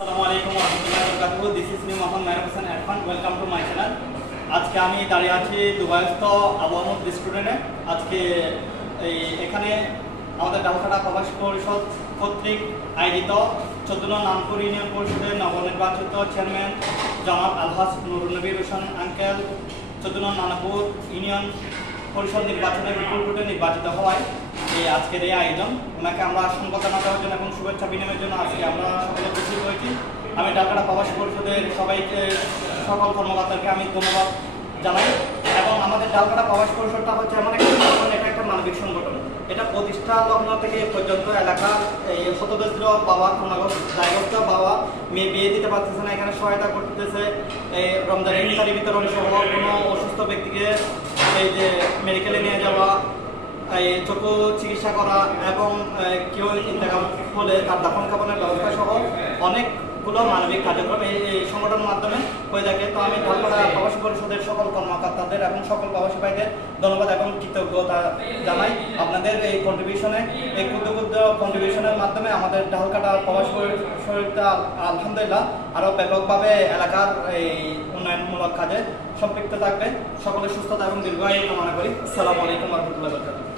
আসসালামু আলাইকুম ওয়া রাহমাতুল্লাহি ওয়া বারাকাতুহু। This is me Mohammad Mehrab Hossain Irfan. Welcome to my channel. আজকে আমি দাঁড়িয়ে আছি দুবাইস্থ আবু আহমদ রেস্টুরেন্টে। আজকে এখানে আমাদের ডালখাটা প্রবাসী পরিষদ কর্তৃক আয়োজিত 14 নং নামপুর ইউনিয়ন পরিষদের নবনির্বাচিত চেয়ারম্যান জনাব আলহাজ নুরুন নবী হোসেন আঙ্কেল 14 নং নামপুর ইউনিয়ন পরিষদ নির্বাচনের বিপুল ভোটে নির্বাচিত হওয়ায় আজকের এই আয়োজন। ওনাকে আমরা সম্বর্ধনা দেওয়ার জন্য এবং শুভেচ্ছা বিনিময়ের জন্য আজকে আমরা সকলে উপস্থিত হয়েছি। আমি ডালখাটা প্রবাসী পরিষদের সবাইকে, সকল কর্মকর্তাকে আমি ধন্যবাদ জানাই। এবং আমাদের ডালখাটা প্রবাসী পরিষদটা হচ্ছে এমন একটা সংগঠন, এটা একটা মানবিক সংগঠন। এটা প্রতিষ্ঠা লগ্ন থেকে পর্যন্ত এলাকার এই হতদরিদ্র বাবা, দায়গ্রস্ত বাবা, মেয়ে বিয়ে দিতে পারতেছে না, এখানে সহায়তা করতেছে। এই রমজান ইফতারি বিতরণ সহ কোনো অসুস্থ ব্যক্তিকে এই যে মেডিকেলে নিয়ে যাওয়া, চক্ষু চিকিৎসা করা এবং কেউ ইন্তেকাল হলে তার দাফন কাফনের ব্যবস্থা সহ অনেকগুলো মানবিক কার্যক্রম এই সংগঠনের মাধ্যমে হয়ে থাকে। তো আমি ডালখাটা প্রবাসী পরিষদের সকল কর্মকর্তাদের এবং সকল প্রবাসী ভাইদের ধন্যবাদ এবং কৃতজ্ঞতা জানাই। আপনাদের এই কন্ট্রিবিউশনে, এই ক্ষুদ্র ক্ষুদ্র কন্ট্রিবিউশনের মাধ্যমে আমাদের ডালখাটা প্রবাসী পরিষদটা আলহামদুলিল্লাহ আরও ব্যাপকভাবে এলাকার এই উন্নয়নমূলক কাজে সম্পৃক্ত থাকবে। সকলের সুস্থতা এবং দীর্ঘায়ু কামনা করি। আসসালামু আলাইকুম ওয়া রাহমাতুল্লাহি ওয়া বারাকাতুহু।